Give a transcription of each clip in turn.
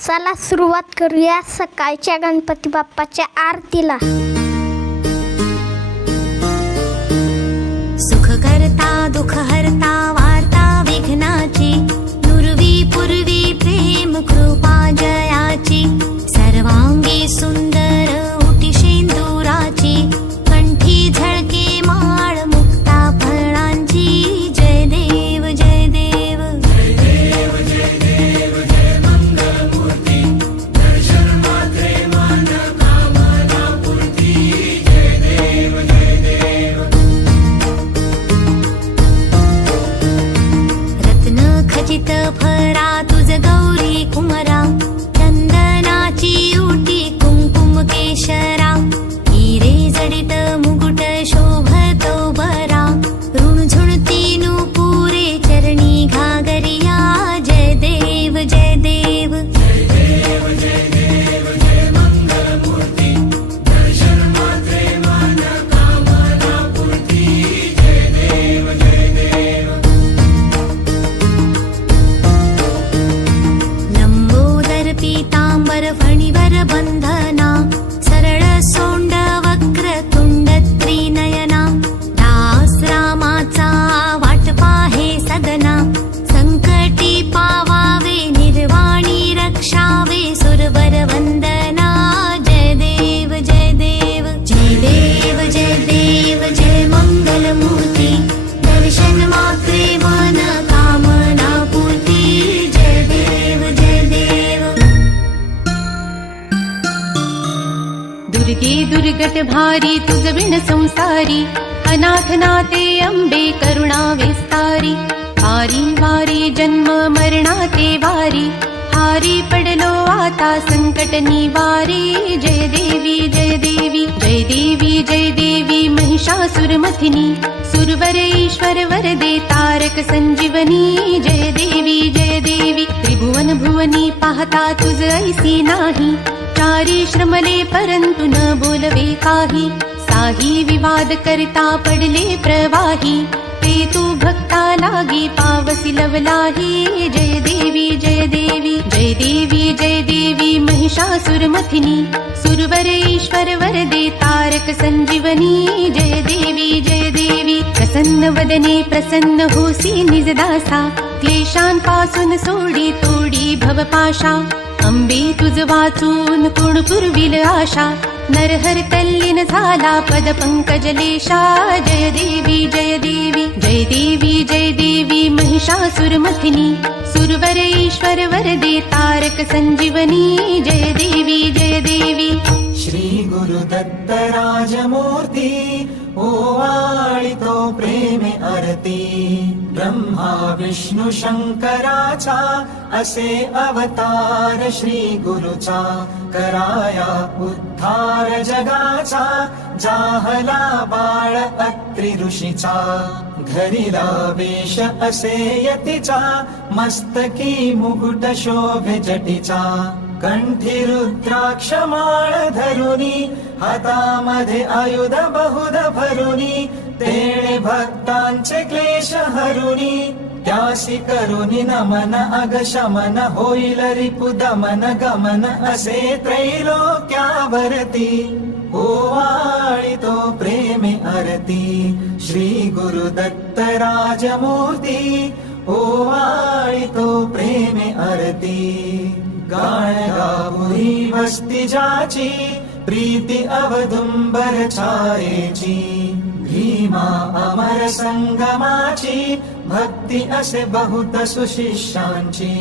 चला सुरुवात करूया सकाळच्या गणपती बाप्पाच्या आरतीला. सुख करता दुःख हरता वार्ता विघ्नाची, नुरवी पूर्वी प्रेम कृपा जयाची, सर्वांगी सुंदर उटी शेंदुराची, कंठी झळके माळ मुक्ता फळांची. जय देव जय देव जय देव जय देव जय मंगलमूर्ती, दर्शन मात्रे मन कामना पूर्ती. जय देव जय देव. रत्न खचित फरा तुझ गौरी कुमरा, चंदनाची उटी कुंकुम केशरा, हिरे जडित मुकुट शोभतो बरा, ऋणझुणती नुपुरे चरणी घागरिया. जय देव जय देव जय देव जय देव जय मंगलमूर्ती, दर्शन मात्रे मन कामना पूर्ती. जय देव जय देव. लंबोदर पीतांबर फणीवर बंधना, सरळ सोंड वक्र तुंड त्रिनयना, दास रामाचा वाट पाहे सदना, संकटी पावावे निर्वाणी रक्षावे सुरवर वंदना. जय देव जय देव जय देव जय देव जय मंगलमूर्ती, दर्शन मात्रे मन कामना पूर्ती. जय देव जय देव. दुर्गे दुर्गट भारी तुझ विण संसारी, अनाथ नाते अंबे करुणा विस्तारी, वारी वारी जन्म मरणाते वारी, हारी पडलो आता संकट निवारी. जय देवी जय देवी जय देवी जय देवी महिषासुर मथिनी, सुरवर ईश्वर वरदे तारक संजीवनी. जय देवी जय देवी. त्रिभुवन भुवनी पाहता तुझ ऐसी नाही, चारी श्रमले परंतु न बोलवे काही, साही विवाद करता पडले प्रवाही, ते तू भक्ता लागी पावसी लवलाही. जय देवी जय देवी जय देवी जय देवी महिषासुर मथिनी, सुरवर ईश्वर वरदे तारक संजीवनी. जय देवी जय देवी. प्रसन्न वदने प्रसन्न होसी निजदासा, क्लेशांपासून सोडी तोडी भवपाशा, अंबे तुझ वाचून कोण पुरविल आशा, नरहर तल्लीन झाला पद पंकजलेशा. जय देवी जय देवी जय देवी जय देवी महिषासुर मथिनी, सुरवर ईश्वर वरदे तारक संजीवनी. जय देवी जय देवी. श्री गुरुदत्त राजमूर्ती, ओवाळितो प्रेमे आरती, ब्रह्मा विष्णू शंकराचा असे अवतार श्री गुरुचा, कराया उद्धार जगाचा, जाहला बाळ अत्रि ऋषीचा, घरीला वेश असे यतीचा, मस्तकी मुकुट शोभे जटीचा, कंठी रुद्राक्ष माळ धरुनी, हातामध्ये आयुध बहुध भरुनी, तेणे भक्तांचे क्लेश हरुनी, त्यासी करुनी नमन अग शमन, होईल रिपुदमन गमन असे त्रैलोक्यावरती, ओवाळितो प्रेमे आरती. श्री गुरुदत्त राजमूर्ती, ओवाळितो प्रेमे आरती. गाण गापुरी वस्ती जाची, प्रीती अवदुंबर छायेची, भीमा अमर संगमाची, भक्ती असे बहुत सुशिष्यांची,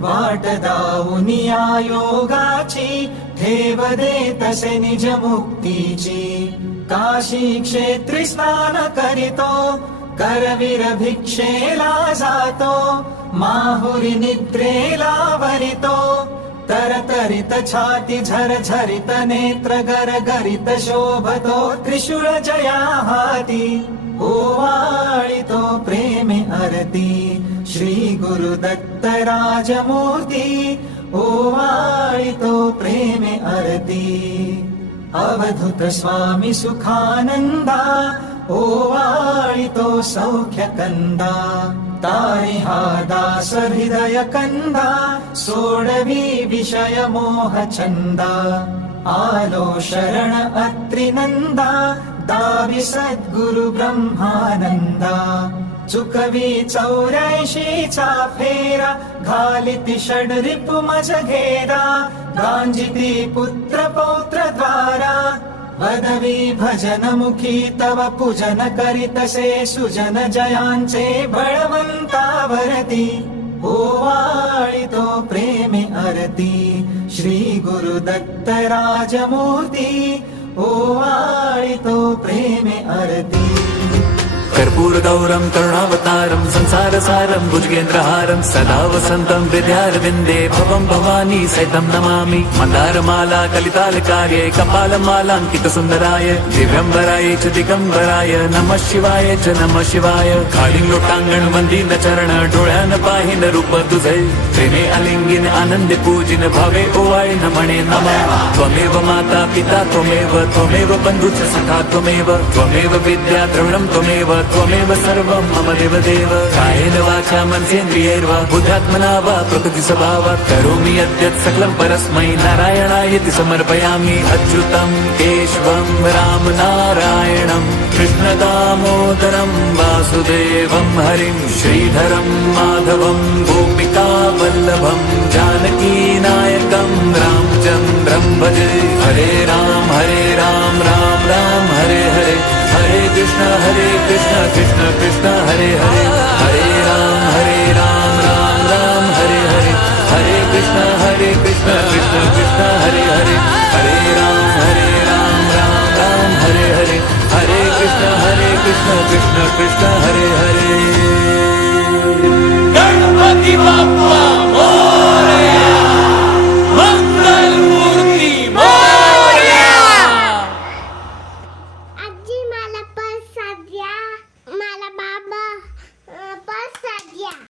वाट दावुनिया योगाची, ठेव दे तसे निज मुक्तीची. काशी क्षेत्री स्नान करीतो, करवीर भिक्षेला जातो, माहुरी निद्रेला वरितो, तरतरित छाती झरझरित, नेत्र गरगरित शोभतो, त्रिशूळ जया हाती, ओवाळितो प्रेमे आरती. श्री गुरुदत्त राजमूर्ती, ओवाळितो प्रेमे आरती. अवधूत स्वामी सुखानंदा, ओवाळितो सौख्य कंदा, तारी हा दास हृदय कंदा सोडवी विषय मोह छंदा आलो शरण अत्रिनंदा दावी सद्गुरु ब्रह्मानंदा चुकवी 84चा फेरा घालिती षडरिपु मज घेरा गांजिती पुत्र पौत्र द्वारा वदवी भजन मुखी तव पूजन करीतसे सुजन जयांचे बळवंतावरती ओवाळितो प्रेमे आरती श्री गुरु दत्त राजमूर्ती ओवाळितो प्रेमे आरती कर्पूरगौरं करुणावतारं संसारसारं भुजगेन्द्रहारं सदा वसन्तं हृदयारविन्दे भवं भवानी सहितं नमामि मन्दारमाला कलितालकार्ये कपालमालाङ्कितसुन्दराय दिव्यम्बराय च दिगम्बराय नमः शिवाय च नमः शिवाय काळिंग लोटांगण वंदीन चरण डोळ्यान पाहिन रूप तुझे प्रेमे आलिंगिन आनंदे पूजिन भावे ओवाळिन म्हणे नमः त्वमेव माता पिता त्वमेव बन्धुश्च सखा त्वमेव विद्या द्रविणं त्वमेव सर्वं मम देवदेव कायेन वाचा मनसेन्द्रियैर्वा बुद्ध्यात्मना वा प्रकृति स्वभावात् करोमि यद्यत् सकलं परस्मै नारायणायति समर्पयामि अच्युतं केशवं राम नारायणं कृष्णदामोदरं वासुदेवं हरिं श्रीधरं माधवं गोपिका वल्लभं जानकीनायकं रामचन्द्रं भजे हरे राम राम राम हरे हरे हरे कृष्ण कृष्ण कृष्ण हरे हरे हरे राम राम हरे हरे हरे कृष्ण कृष्ण कृष्ण हरे हरे हरे राम राम हरे हरे हरे कृष्ण कृष्ण कृष्ण हरे हरे गणपति बाप्पा